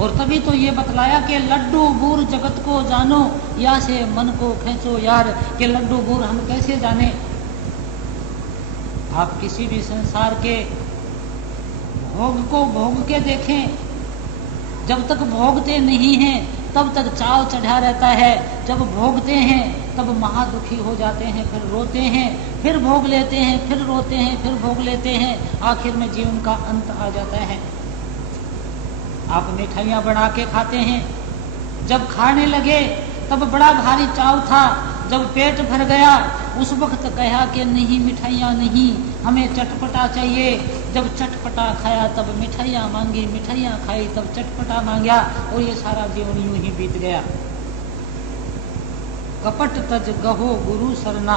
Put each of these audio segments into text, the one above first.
और तभी तो ये बतलाया कि लड्डू बूर जगत को जानो, या से मन को खींचो यार, कि लड्डू बूर हम कैसे जाने। आप किसी भी संसार के भोग को भोग के देखें, जब तक भोगते नहीं हैं तब तक चाव चढ़ा रहता है, जब भोगते हैं तब महादुखी हो जाते हैं, फिर रोते हैं, फिर भोग लेते हैं, फिर रोते हैं, फिर भोग लेते हैं, आखिर में जीवन का अंत आ जाता है। आप मिठाइयाँ बना के खाते हैं, जब खाने लगे तब बड़ा भारी चाव था, जब पेट भर गया उस वक्त कहा कि नहीं मिठाइयाँ नहीं, हमें चटपटा चाहिए। जब चटपटा खाया तब मिठाइयाँ मांगी, मिठाइयाँ खाई तब चटपटा मांगा, और ये सारा जीवन यूं ही बीत गया। कपट तज गहो गुरु सरना,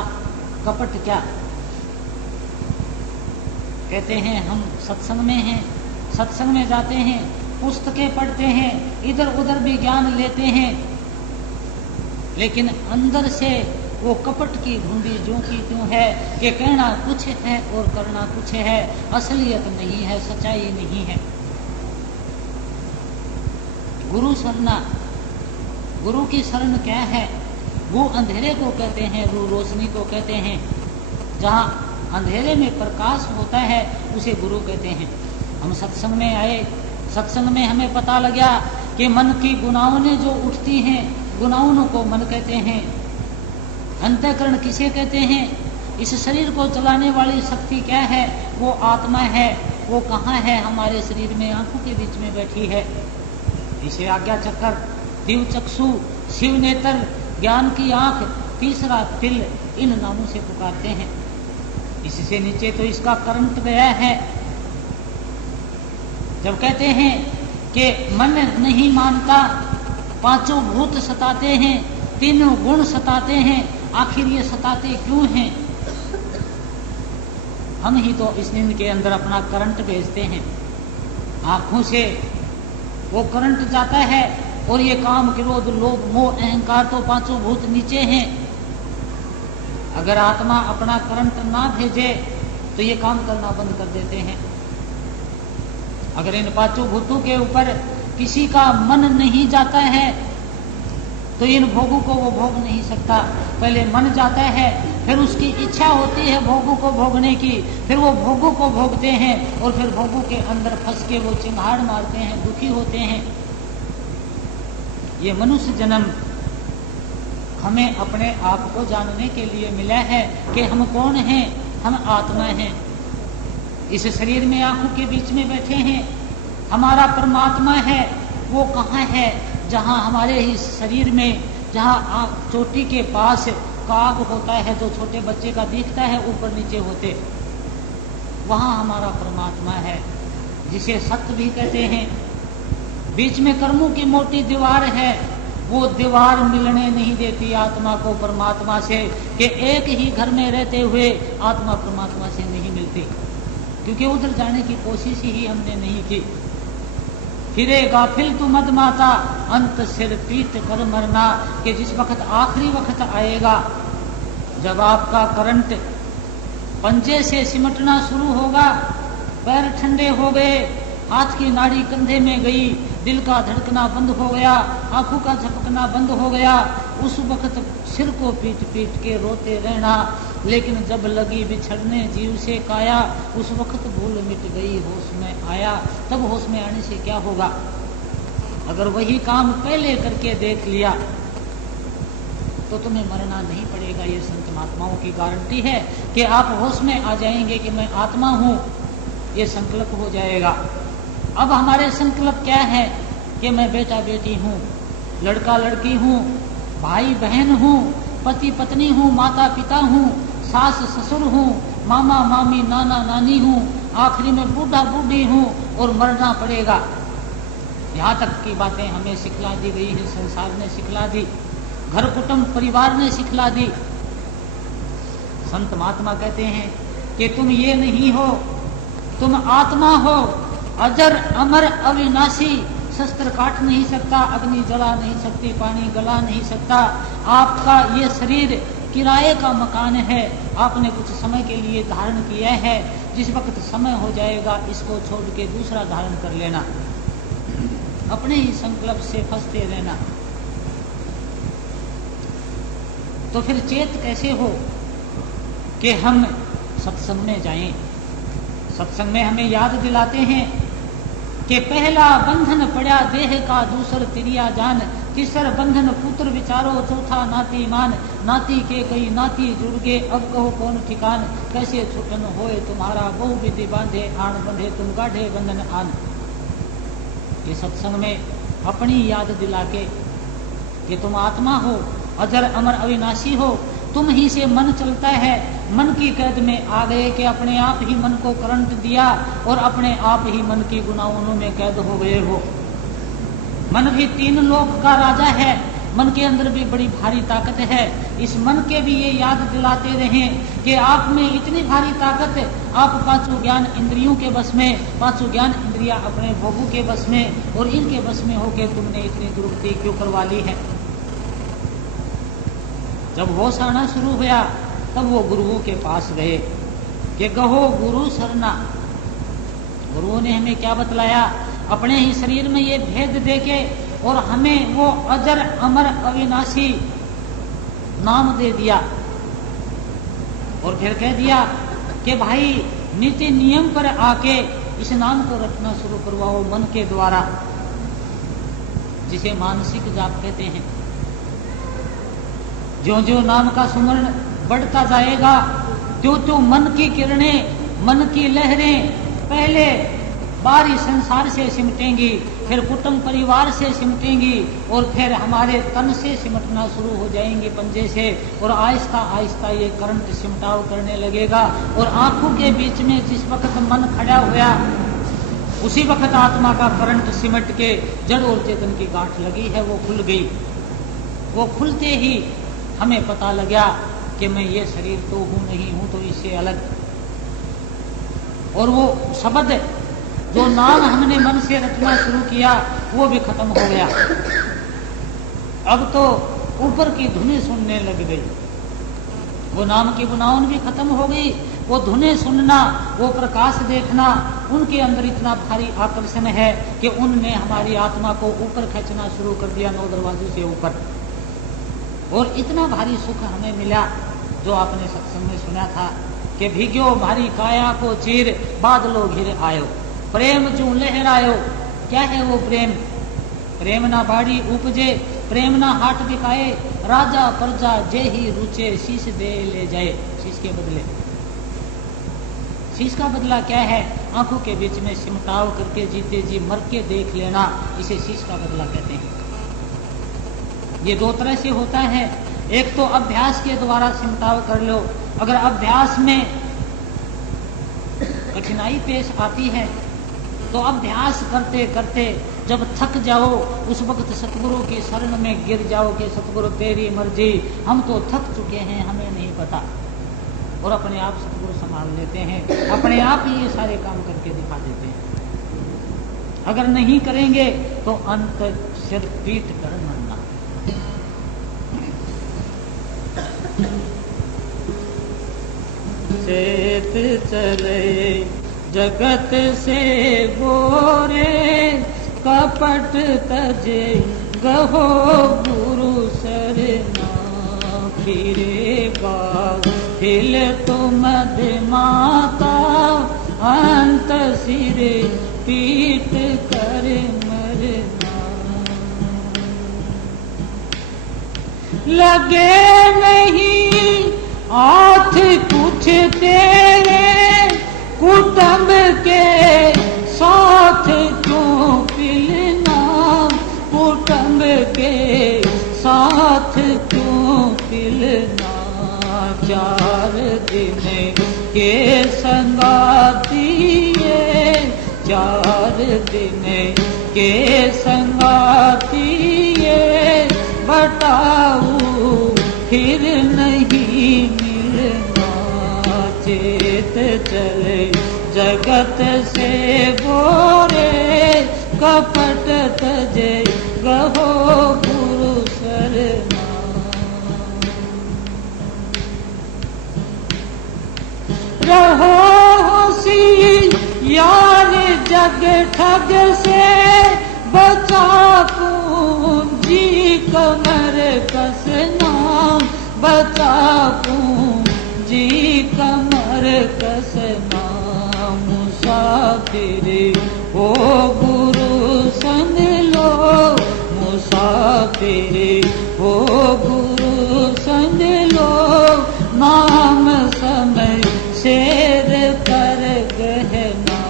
कपट क्या कहते हैं, हम सत्संग में हैं, सत्संग में जाते हैं, पुस्तकें पढ़ते हैं, इधर उधर भी ज्ञान लेते हैं, लेकिन अंदर से वो कपट की धुंधी ज्यों की त्यों है कि कहना कुछ है और करना कुछ है, असलियत नहीं है, सच्चाई नहीं है। गुरु शरणा, गुरु की शरण क्या है? वो अंधेरे को कहते हैं, वो रोशनी को कहते हैं। जहाँ अंधेरे में प्रकाश होता है उसे गुरु कहते हैं। हम सत्संग में आए, सत्संग में हमें पता लगा कि मन की गुनाहों जो उठती हैं, गुनाहों को मन कहते हैं। अंतःकरण किसे कहते हैं? इस शरीर को चलाने वाली शक्ति क्या है? वो आत्मा है। वो कहाँ है? हमारे शरीर में आंखों के बीच में बैठी है। इसे आज्ञा चक्कर, दिव चक्षु, शिव नेत्र, ज्ञान की आंख, तीसरा तिल, इन नामों से पुकारते हैं। इससे नीचे तो इसका करंट गया है। जब कहते हैं कि मन नहीं मानता, पांचों भूत सताते हैं, तीनों गुण सताते हैं, आखिर ये सताते क्यों हैं? हम ही तो इस नींद के अंदर अपना करंट भेजते हैं। आंखों से वो करंट जाता है, और ये काम, क्रोध, लोभ, मोह, अहंकार तो पांचों भूत नीचे हैं। अगर आत्मा अपना करंट ना भेजे तो ये काम करना बंद कर देते हैं। अगर इन पांचों भूतों के ऊपर किसी का मन नहीं जाता है तो इन भोगों को वो भोग नहीं सकता। पहले मन जाता है, फिर उसकी इच्छा होती है भोगों को भोगने की, फिर वो भोगों को भोगते हैं, और फिर भोगों के अंदर फंस के वो चिंगाड़ मारते हैं, दुखी होते हैं। ये मनुष्य जन्म हमें अपने आप को जानने के लिए मिला है कि हम कौन हैं। हम आत्मा हैं, इस शरीर में आंखों के बीच में बैठे हैं। हमारा परमात्मा है, वो कहाँ है? जहाँ हमारे ही शरीर में, जहाँ चोटी के पास काग होता है, जो छोटे बच्चे का दिखता है ऊपर नीचे होते, वहाँ हमारा परमात्मा है, जिसे सत्य भी कहते हैं। बीच में कर्मों की मोटी दीवार है, वो दीवार मिलने नहीं देती आत्मा को परमात्मा से, कि एक ही घर में रहते हुए आत्मा परमात्मा से नहीं मिलती, क्योंकि उधर जाने की कोशिश ही हमने नहीं की। फिरे गाफिल तू मदमाता, अंत सिर पीट कर मरना, कि जिस वक्त आखिरी वक्त आएगा, जब आपका करंट पंजे से सिमटना शुरू होगा, पैर ठंडे हो गए, हाथ की नाड़ी कंधे में गई, दिल का धड़कना बंद हो गया, आंखों का झपकना बंद हो गया, उस वक्त सिर को पीट पीट के रोते रहना। लेकिन जब लगी बिछड़ने जीव से काया, उस वक्त भूल मिट गई, होश में आया। तब होश में आने से क्या होगा? अगर वही काम पहले करके देख लिया तो तुम्हें मरना नहीं पड़ेगा। ये संत महात्माओं की गारंटी है कि आप होश में आ जाएंगे कि मैं आत्मा हूँ, ये संकल्प हो जाएगा। अब हमारे संकल्प क्या है कि मैं बेटा बेटी हूँ, लड़का लड़की हूँ, भाई बहन हूँ, पति पत्नी हूँ, माता पिता हूँ, सास ससुर हूँ, मामा मामी, नाना नानी हूँ, आखिरी में बूढ़ा बूढ़ी हूँ, और मरना पड़ेगा। यहाँ तक की बातें हमें सिखला दी गई है, संसार ने सिखला दी, घर कुटुंब परिवार ने सिखला दी। संत महात्मा कहते हैं कि तुम ये नहीं हो, तुम आत्मा हो, अजर अमर अविनाशी। शस्त्र काट नहीं सकता, अग्नि जला नहीं सकती, पानी गला नहीं सकता। आपका ये शरीर किराए का मकान है, आपने कुछ समय के लिए धारण किया है, जिस वक्त समय हो जाएगा इसको छोड़ के दूसरा धारण कर लेना। अपने ही संकल्प से फंसते रहना। तो फिर चेत कैसे हो कि हम सत्संग में जाएं। सत्संग में हमें याद दिलाते हैं कि पहला बंधन पड़ा देह का, दूसर तिरिया जान, तीसर बंधन पुत्र विचारो, चौथा नाती मान, नाती के कई नाती जुड़ गए, अब कहो कौन ठिकान, कैसे छुटन होए तुम्हारा, बहु विधि बांधे आन बंधे तुम गाढ़े बंधन आन। ये सत्संग में अपनी याद दिला के कि तुम आत्मा हो, अजर अमर अविनाशी हो, तुम ही से मन चलता है। मन की कैद में आ गए कि अपने आप ही मन को करंट दिया और अपने आप ही मन की गुनाहों में कैद हो गए हो। मन भी 3 लोक का राजा है, मन के अंदर भी बड़ी भारी ताकत है। इस मन के भी ये याद दिलाते रहें कि आप में इतनी भारी ताकत है, आप 5 ज्ञान इंद्रियों के बस में, 5 ज्ञान इंद्रियां अपने भोगों के बस में, और इनके बस में होके तुमने इतनी दुर्गति क्यों करवा ली है। जब होश आना शुरू हुआ तब वो गुरुओं के पास गए कि कहो गुरु सरना। गुरुओं ने हमें क्या बतलाया, अपने ही शरीर में ये भेद देके और हमें वो अजर अमर अविनाशी नाम दे दिया और फिर कह दिया कि भाई नीति नियम पर आके इस नाम को रटना शुरू करवाओ मन के द्वारा, जिसे मानसिक जाप कहते हैं। जो जो नाम का सुमरण बढ़ता जाएगा, जो जो मन की किरणें, मन की लहरें पहले बाहरी संसार से सिमटेंगी, फिर कुटुंब परिवार से सिमटेंगी, और फिर हमारे तन से सिमटना शुरू हो जाएंगी पंजे से, और आहिस्ता आहिस्ता ये करंट सिमटाव करने लगेगा। और आंखों के बीच में जिस वक्त मन खड़ा हुआ, उसी वक्त आत्मा का करंट सिमट के जड़ और चेतन की गांठ लगी है, वो खुल गई। वो खुलते ही हमें पता लगा कि मैं ये शरीर तो हूं नहीं हूं, तो इससे अलग। और वो शब्द, जो नाम हमने मन से रटना शुरू किया, वो भी खत्म हो गया। अब तो ऊपर की धुनें सुनने लग गई, वो नाम की गुनाहों भी खत्म हो गई। वो धुनें सुनना, वो प्रकाश देखना, उनके अंदर इतना भारी आकर्षण है कि उनने हमारी आत्मा को ऊपर खींचना शुरू कर दिया, 9 दरवाजों से ऊपर। और इतना भारी सुख हमें मिला, जो आपने सत्संग में सुना था कि भीग्यो भारी काया को चीर, बादलों घिर आयो, प्रेम जू लहरायो। क्या है वो प्रेम? प्रेम ना बाड़ी उपजे, प्रेम ना हाट बिकाए, राजा प्रजा जे ही रुचे, शीश दे ले जाए। शीश के बदले, शीश का बदला क्या है? आंखों के बीच में सिमटाव करके जीते जी मर के देख लेना, इसे शीश का बदला कहते हैं। ये 2 तरह से होता है। एक तो अभ्यास के द्वारा सिमटाव कर लो। अगर अभ्यास में कठिनाई पेश आती है तो अभ्यास करते करते जब थक जाओ, उस वक्त सतगुरु की शरण में गिर जाओ कि सतगुरु तेरी मर्जी, हम तो थक चुके हैं, हमें नहीं पता। और अपने आप सतगुरु संभाल लेते हैं, अपने आप ही ये सारे काम करके दिखा देते हैं। अगर नहीं करेंगे तो अंत सिर पीट कर मरना। चेत चले जगत से गोरे, कपट तजे गहो गुरु सरना, फिरे गाव हिल तुम माता, अंत सिरे पीट कर मरना। लगे नहीं हाथ कुछ तेरे, कुटुंब के साथ क्यों पिलना, कुटुंब के साथ क्यों पिलना। 4 दिन के संगातिए, 4 दिन के संगातिए, बताऊं फिर नहीं मिलना। चेत चले जगत से गोरे, कपट तजे गहो गुरु सरना। रहो होशियार जग ठग से, बचा पूंजी कमर कसना, बचा पूंजी कमर कसना। मुसाफिर हो गुरु संग लो, मुसाफिर हो गुरु संग लो। नाम समय शेर कर गहना,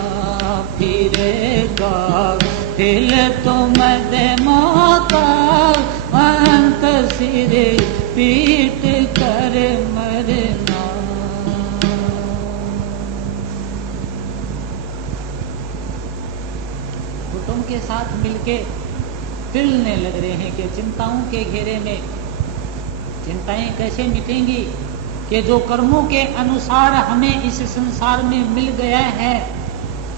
फिरेगा दिल तो मद माता। अंत सिर पीट कर मरना। कुटुंब के साथ मिलके तिलने लग रहे हैं कि चिंताओं के घेरे में चिंताएं कैसे मिटेंगी, कि जो कर्मों के अनुसार हमें इस संसार में मिल गया है,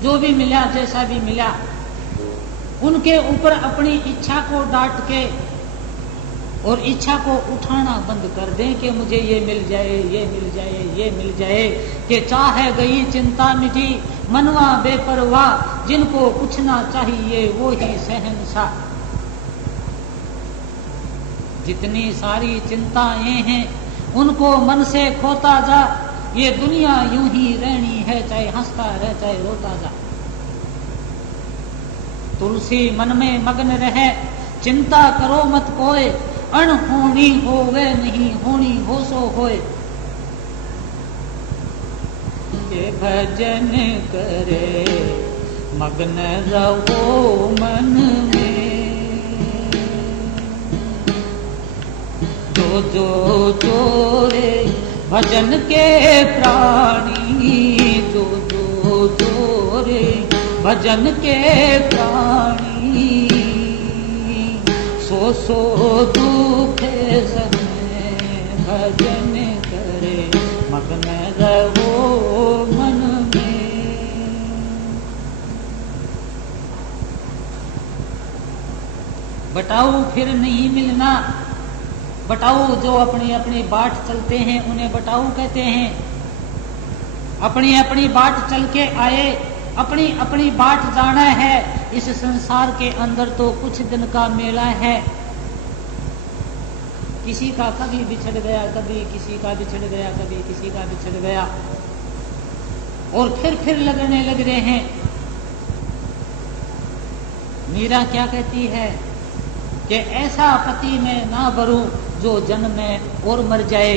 जो भी मिला जैसा भी मिला, उनके ऊपर अपनी इच्छा को डांट के और इच्छा को उठाना बंद कर दें कि मुझे ये मिल जाए, ये मिल जाए, ये मिल जाए। कि चाहे गई चिंता मिटी मनवा बेपरवाह, जिनको कुछ ना चाहिए वो ही शहंशाह। जितनी सारी चिंताएं हैं उनको मन से खोता जा, ये दुनिया यूं ही रहनी है, चाहे हंसता रह चाहे रोता जा। तुलसी मन में मग्न रहे, चिंता करो मत कोय। अनहोनी होवे नहीं होनी हो सो होए। के भजन करे मग्न रहो मन में, जो जो चोरे भजन के प्राणी, जो जो चोरे भजन के प्राणी। सो सो दुख समय भजन करे मग्न रहो मन में। बटाऊ फिर नहीं मिलना। बटाऊ जो अपनी अपनी बाट चलते हैं उन्हें बटाऊ कहते हैं। अपनी अपनी बाट चल के आए, अपनी अपनी बाट जाना है। इस संसार के अंदर तो कुछ दिन का मेला है। किसी का कभी बिछड़ गया, कभी किसी का बिछड़ गया, कभी किसी का बिछड़ गया, और फिर लगने लग रहे हैं। मीरा क्या कहती है कि ऐसा पति में ना बरूं जो जन्म में और मर जाए।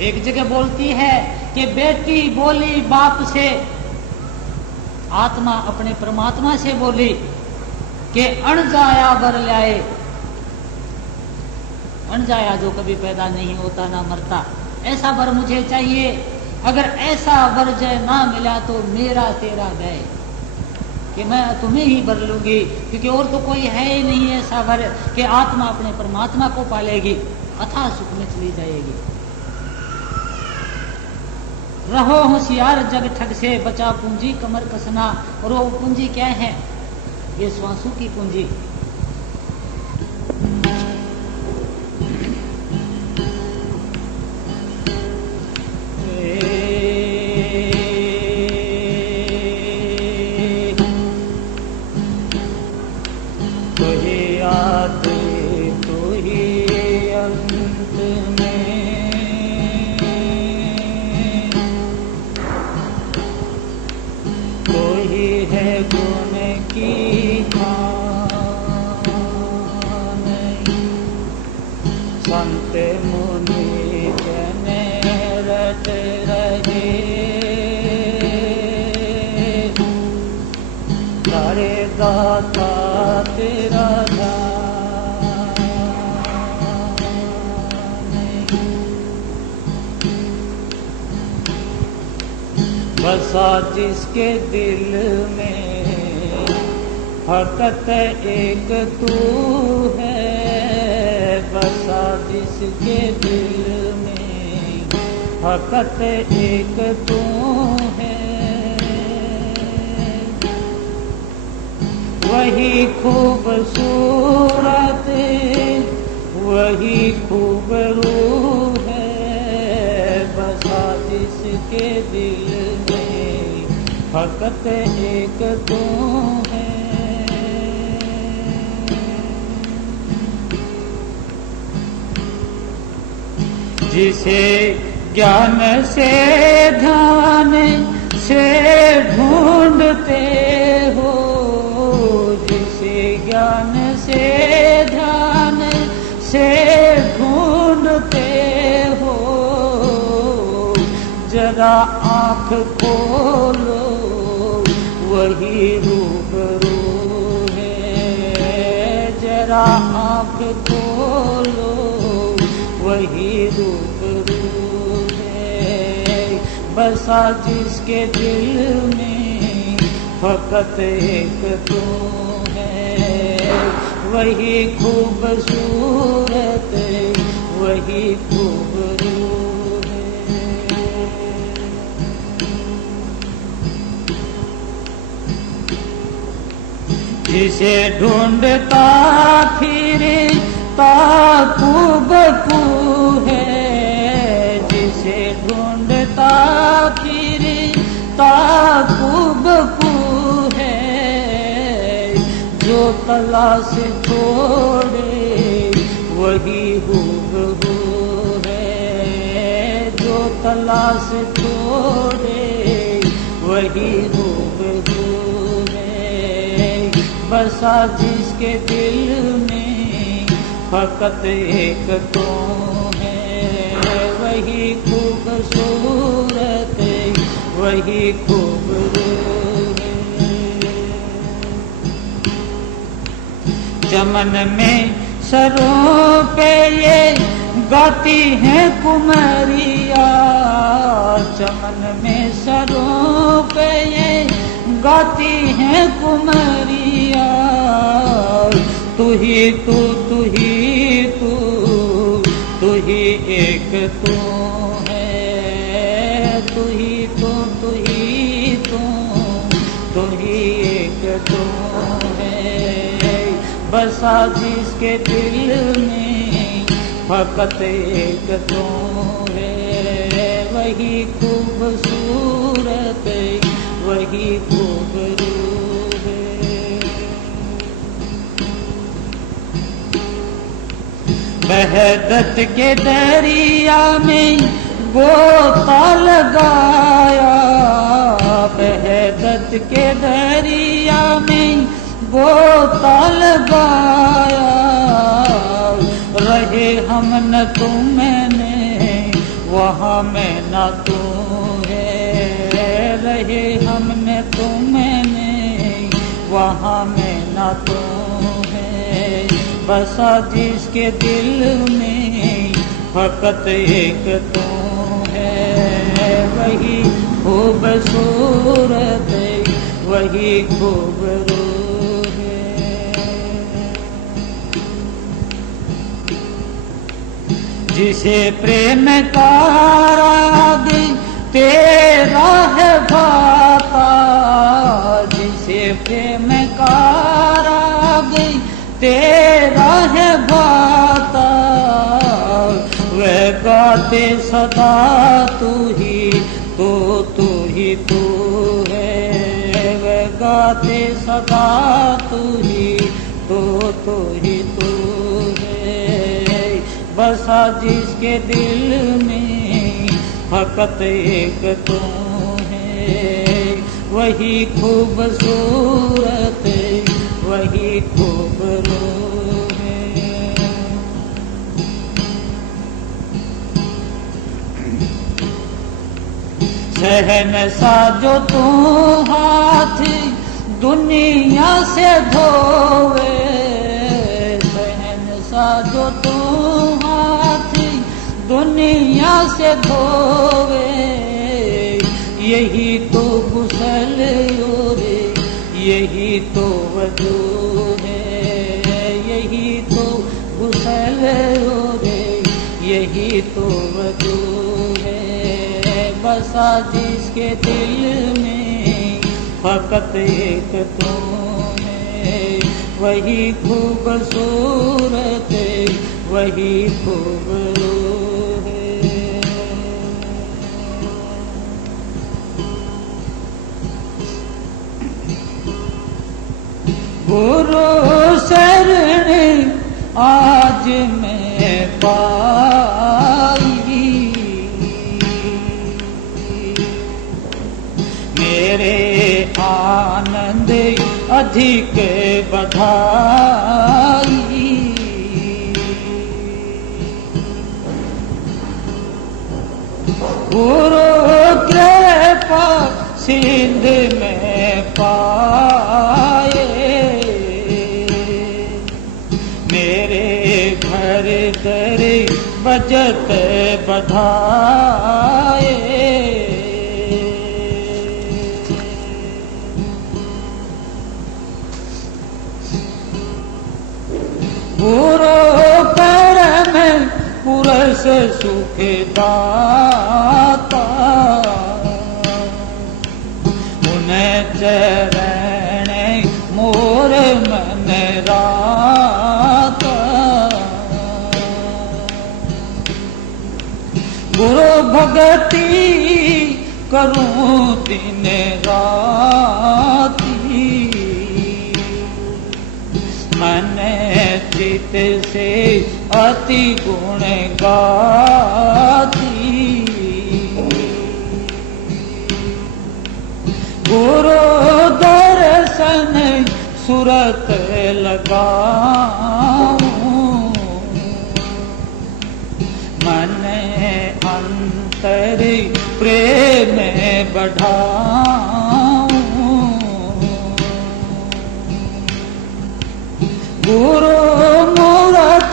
एक जगह बोलती है कि बेटी बोली बाप से, आत्मा अपने परमात्मा से बोली कि अणजाया बर लाए। अणजाया जो कभी पैदा नहीं होता ना मरता, ऐसा बर मुझे चाहिए। अगर ऐसा बर जय ना मिला तो मेरा तेरा गए, कि मैं तुम्हें ही बर लूंगी, क्योंकि और तो कोई है ही नहीं ऐसा बर कि आत्मा अपने परमात्मा को पालेगी, अथाह सुख में चली जाएगी। रहो होशियार जग ठग से, बचा पूंजी कमर कसना। और वो पूंजी क्या है? ये श्वासों की पूंजी। संत मुनि जन रट रहे, तारे दाता तेरा बसा जिसके दिल में फकत एक तू है। बसा जिसके दिल में फकत एक तू है, वही खूबसूरत वही खूब रूह है। बसा जिसके दिल में फकत एक तू है। जिसे ज्ञान से ध्यान से ढूंढते हो, जिसे ज्ञान से ध्यान से ढूंढते हो, जरा आँख खोलो वही रूबरू है। जरा आँख खोलो वही रूबरू है। बसा जिसके दिल में फकत एक तू है, वही खूबसूरत वही खूबरू है। जिसे ढूंढता फिरे ताकुबकू है, जिसे ढूंढता फिरे ताकुबकू है, जो तलाश छोड़े वही हूबहू है। जो तलाश छोड़े वही हूबहू है। बसा जिसके दिल में फकत एक तू है, वही खूबसूरत वही खूबरू है। चमन में सरों पे ये गाती है कुमरिया, चमन में सरों पे ये गाती है कुमरिया। तू ही तू, तू ही तू, तू ही एक तू है। तू ही तू, तू ही तू, तू ही एक तू है। बसा जिसके दिल में फकत एक तू है, वही खूबसूरत वही खूबरू है। वहदत के दरिया में गोता लगाया, वहदत के दरिया में गोता लगाया। रहे हम न तुम मैंने वहाँ मैं न तू है। रहे हम न तुम मैंने वहाँ मैं न तू है। बसा जिसके दिल में फकत एक तू है, वही खूबसूरत वही खूबरू है। जिसे प्रेम का राग तेरा है भाता, जिसे प्रेम का राग तेरा है भाता, वह गाते सदा तू ही तू, तू ही तू है। वह गाते सदा तू ही तू, तू ही तू है। बसा जिसके दिल में फकत एक तू है, वही खूबसूरत वही खूबरू है। शहनशाह जो तू हाथ दुनिया से धोवे, शहनशाह जो तू हाथ दुनिया से धोवे। यही तो गुसल रे, यही तो वजूद है। यही तो गुसल रे, यही तो वजूद है। बसा जिसके दिल में फकत एक तू है, वही खूबसूरत वही खूबरू है। गुरु शरण आज मैं पाई, मेरे आनंद अधिक बधाई। गुरु कृपा सिंध में पाए, मेरे घर दर बजत बधाए। गुरु परम पुरस सुख दाता, उन्हें चरण मोर मन राता। गुरु भगति करूं दिन राती, मन चित से अति गुण गाती। गुरु दर्शन सुरत लगाऊं, मन अंतर प्रेम बढ़ाऊं। गुरु मूरत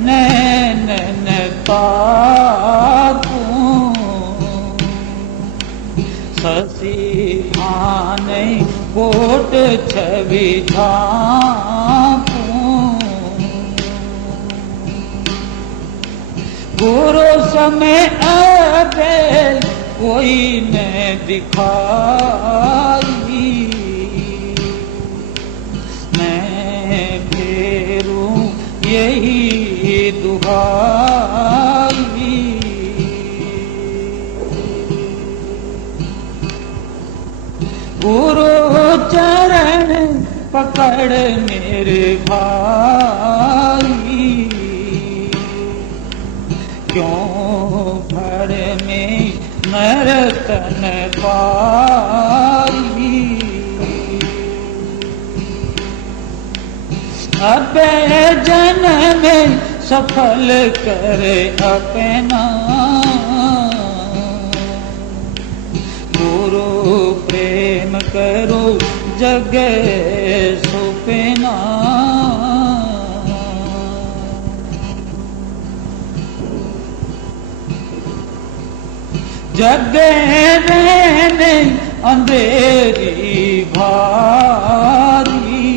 नैनन ताकूं, शशि आन कोट छवि झांकूं। गुरु समय आवे कोई न दिखाई, मैं फेरूं यही दुहाई। गुरु चरण पकड़ मेरे भाई, क्यों भर में नरतन पाई। अब जन्म सफल कर अपना, गुरु प्रेम करो जग सुपना। जग रहने अंधेरी भारी,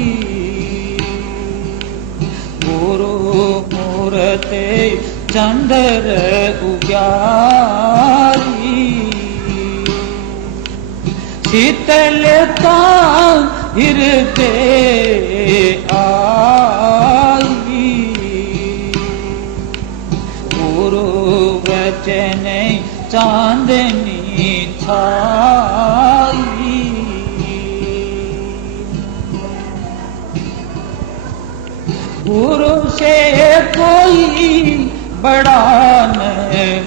गुरु मूरते चंद्र उग्यारी। शीतलता हृदय आई, गुरु वचन चांदनी छाई। गुरु से कोई बड़ा न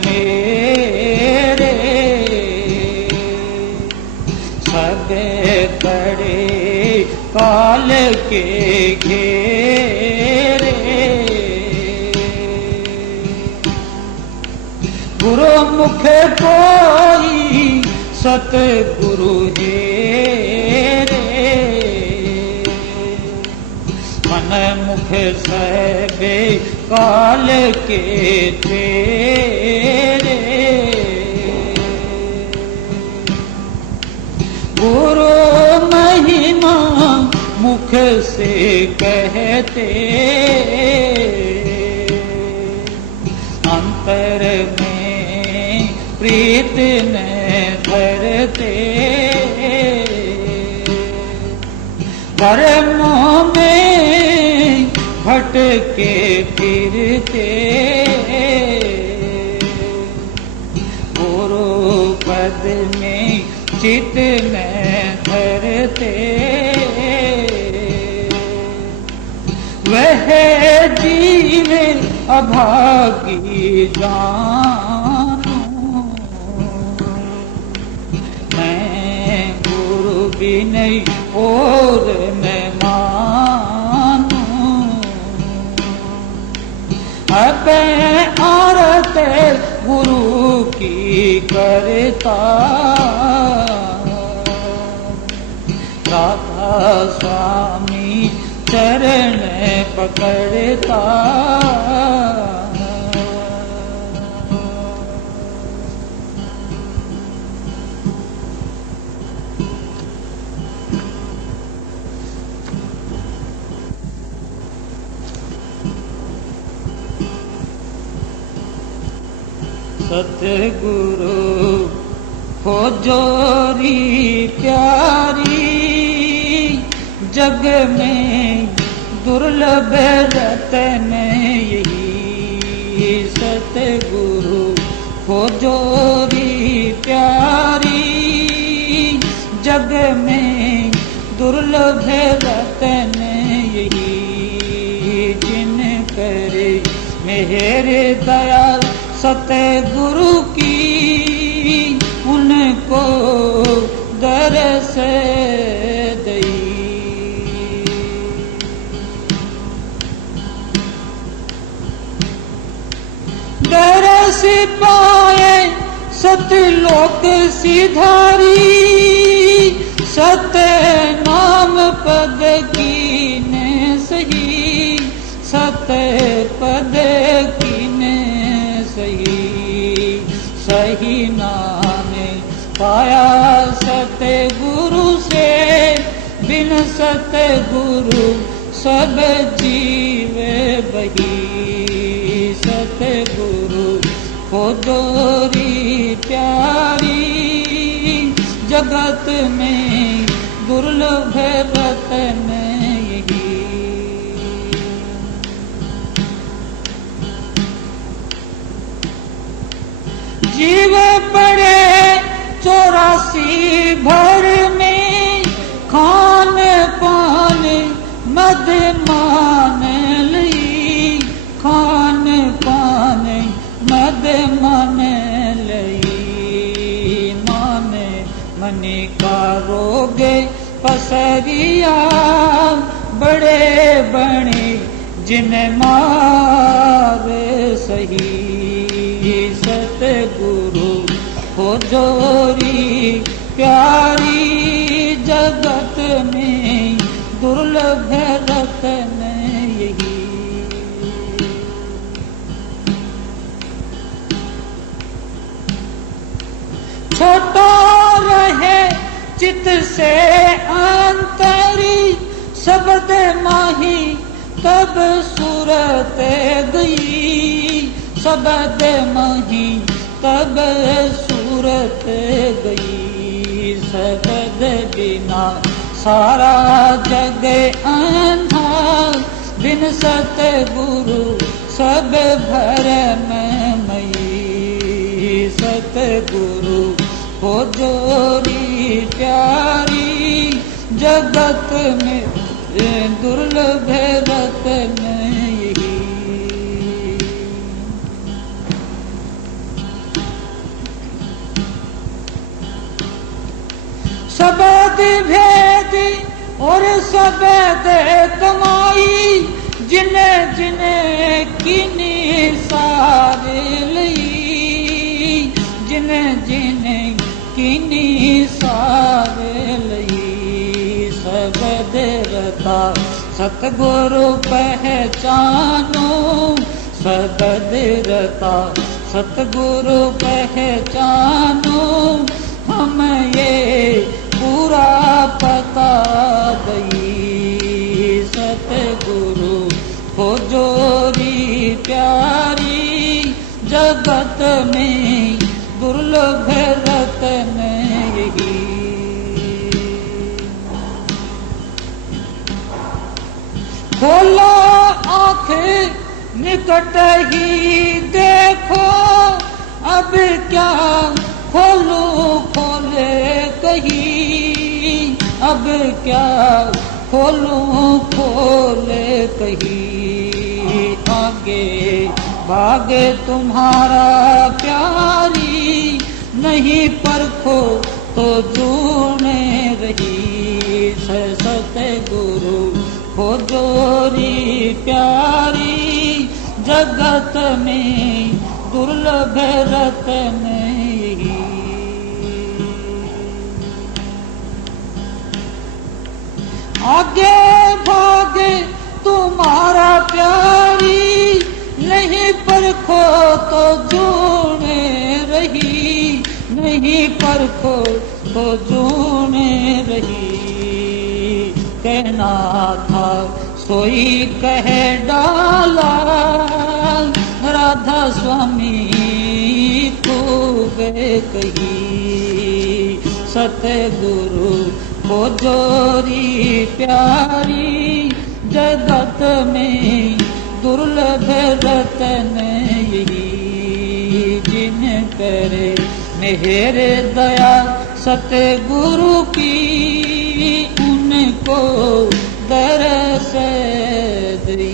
मेरे, सब बड़े काल के घेरे। गुरु मुख कोई सतगुरु हेरे, मन मुख सबे काल के तेरे। गुरु महिमा मुख से कहते, अंतर में प्रीत न धरते। कर्मों में भटके फिरते, गुरु पद में चित न धरते। वे अभागी जानू, मैं गुरु भी नहीं और मैं मानू। अब आरत गुरु की करता, राधा स्वामी चरण पकड़ता। सतगुरु हो जोरी प्यारी, जग में दुर्लभ रतन यही। सतगुरु हो जोरी प्यारी, जग में दुर्लभ रतन यही। जिन करे मेरे दयाल सतगुरु की, उनको दरस दई। दरस पाए सतलोक सिधारी, सत नाम पद कीने सही। सत पद कीने सही, सही नाने पाया सतगुरु से। बिन सतगुरु सब जीव बही। सतगुरु हो जोरी प्यारी, जगत में दुर्लभ रतन यही। जीव पड़े 84 भर में, खान पान मद मान लई। खान पान मद मान लई। माने मनी का रोग पसरिया, बड़े बने जिन मार सही। सतगुरु हो जोरी प्यारी, जगत में दुर्लभ रतन यही। छोटा रहे चित से अंतरी, शब्द माही तब सूरत गई। शब्द माही तब सूरत गई। शब्द बिना सारा जग अंधा, बिन सतगुरु सब भरम मई। सतगुरु हो जोरी प्यारी, जगत में दुर्लभ रतन यही। सबद भेद और सबद कमाई, जिने जिने किनी सारे लई। जिने जिने किनी सारे लई। सबद रता सतगुरु पहचानो। सबद रता सतगुरु पहचानो, हम ये पूरा पता दई। सतगुरु हो जोरी प्यारी, जगत में दुर्लभ रतन यही। खोलो आँख निकट ही देखो, अब क्या खोलूं खोले कहीं। अब क्या खोलूं खोले कहीं। आगे भागे तुम्हारा प्यारी, नहीं परखो तो जूने रही। सतगुरु हो जोरी प्यारी, जगत में दुर्लभ रतन ही। आगे भागे तुम्हारा प्यारी, नहीं परखो तो जूने रही। नहीं परखो तो जूने रही। कहना था सोई कह डाला, राधा स्वामी खूब कही। सतगुरु हो जोरी प्यारी, जगत में दुर्लभ रतन यही। जिन करे मेहर दया सतगुरु की, उनको दरस दी।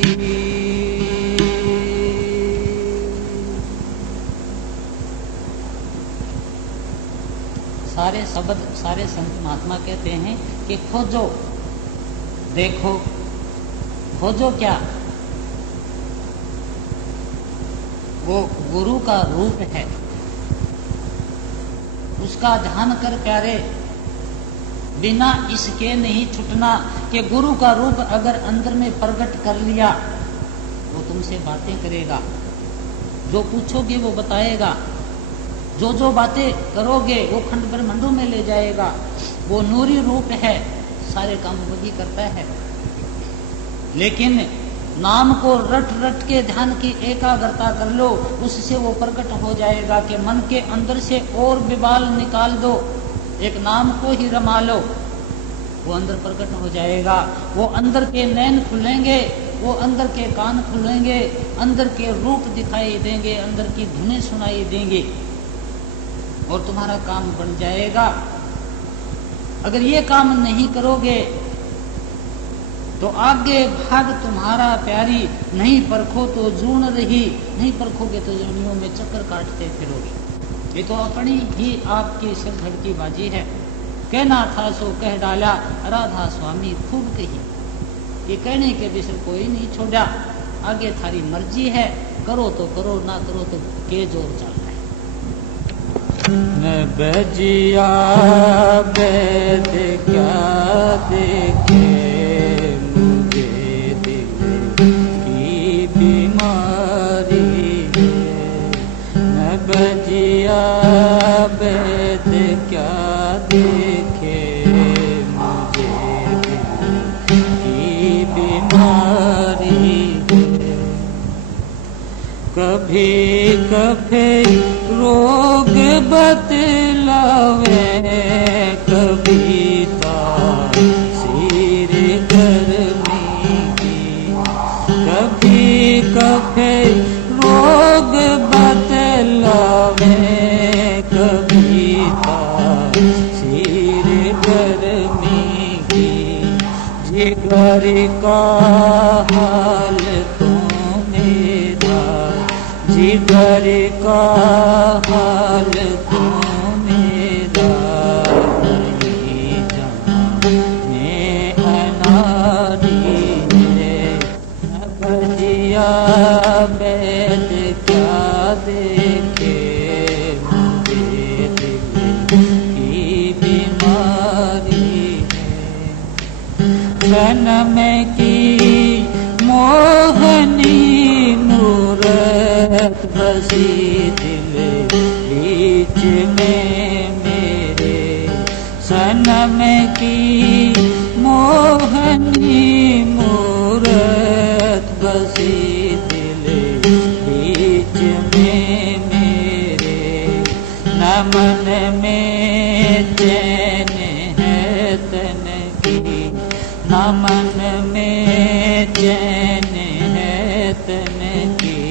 सारे शब्द सारे संत महात्मा कहते हैं कि खोजो, देखो, खोजो क्या? वो गुरु का रूप है, उसका ध्यान कर प्यारे। बिना इसके नहीं छूटना कि गुरु का रूप अगर अंदर में प्रकट कर लिया, वो तुमसे बातें करेगा, जो पूछोगे वो बताएगा, जो जो बातें करोगे वो खंड ब्रह्मांडों में ले जाएगा। वो नूरी रूप है, सारे काम वही करता है। लेकिन नाम को रट रट के ध्यान की एकाग्रता कर लो, उससे वो प्रकट हो जाएगा कि मन के अंदर से और विबाल निकाल दो, एक नाम को ही रमा लो, वो अंदर प्रकट हो जाएगा। वो अंदर के नैन खुलेंगे, वो अंदर के कान खुलेंगे, अंदर के रूप दिखाई देंगे, अंदर की धुनें सुनाई देंगी और तुम्हारा काम बन जाएगा। अगर ये काम नहीं करोगे तो आगे भाग तुम्हारा प्यारी, नहीं परखो तो जून रही। नहीं परखोगे तो जूनियों में चक्कर काटते फिरोगे। ये तो अपनी ही आपकी सिर धड़की बाजी है। कहना था सो कह डाला, राधा स्वामी खूब कही। ये कहने के विषय कोई नहीं छोड़ा, आगे थारी मर्जी है, करो तो करो, ना करो तो के जोर चल रहा है। न बजिया बैद क्या देखे, मुझे दिल की बीमारी है। न बजिया बैद क्या देखे, मुझे दिल की बीमारी है। कभी कभी रोग बतलावे, कभी तासीर गर्मी की। कभी कभी रोग बतलावे, कभी तासीर गर्मी की। जिगर का हाल तो मेरा, जिगर का हाल तो मेरा नहीं जाने अनारी है। न बजिया बैद क्या देखे, मुझे दिल की बीमारी है। जन्म की मोहनी मूरत बसी दिल बीच में मेरे। सनम की मोहनी मूरत बसी दिल बीच में मेरे। न मन में चैन है तन की, न मन में चैन है तन की।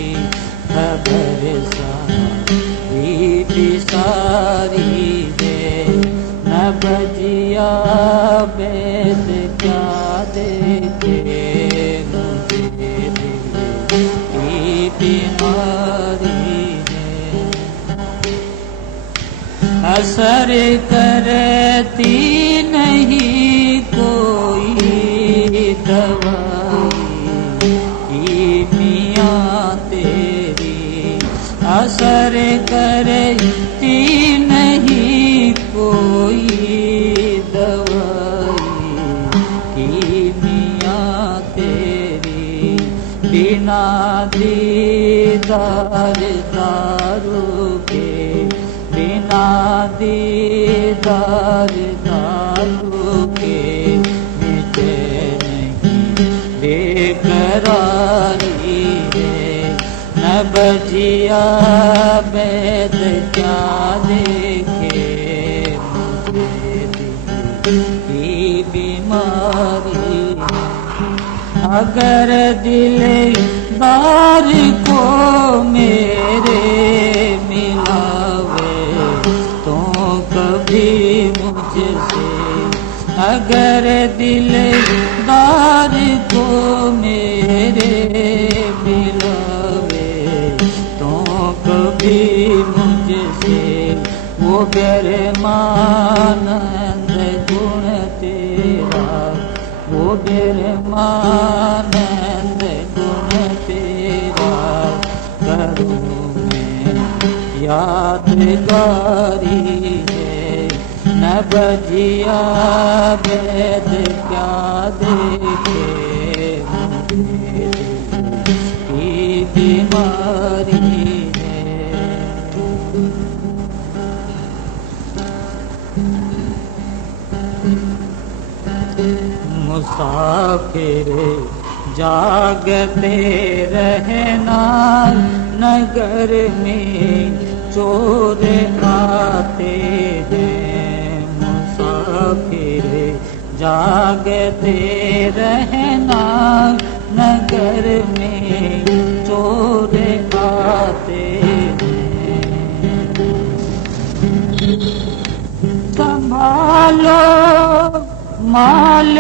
खबर सारी सारी है, न बजिया बैद क्या देखे, मुझे दिल की असर करती नहीं कोई दवाई मियाँ तेरी, असर करती नहीं कोई दवाई मियाँ तेरी, बिना दीदार दारू के, बिना दीदार दारू के मिटे नहीं बेकरारी है। न बजिया वैद क्या देखे मुझे दिल की बीमारी है। अगर दिलदार को मेरे मिलावे तो कभी मुझसे, अगर दिलदार को मेरे मिलावे तो कभी मुझसे, वो ब्रह्मानंद गुण तेरा, वो ब्रह्मानंद गुण तेरा करूँ मैं यादगारी है। न बजिया वैद क्या देखे मुझे दिल की बीमारी है। मुसाफिर जागते रहना, नगर में चोर आते हैं। मुसाफिर जागते रहना, नगर में चोर आते हैं। संभालो माल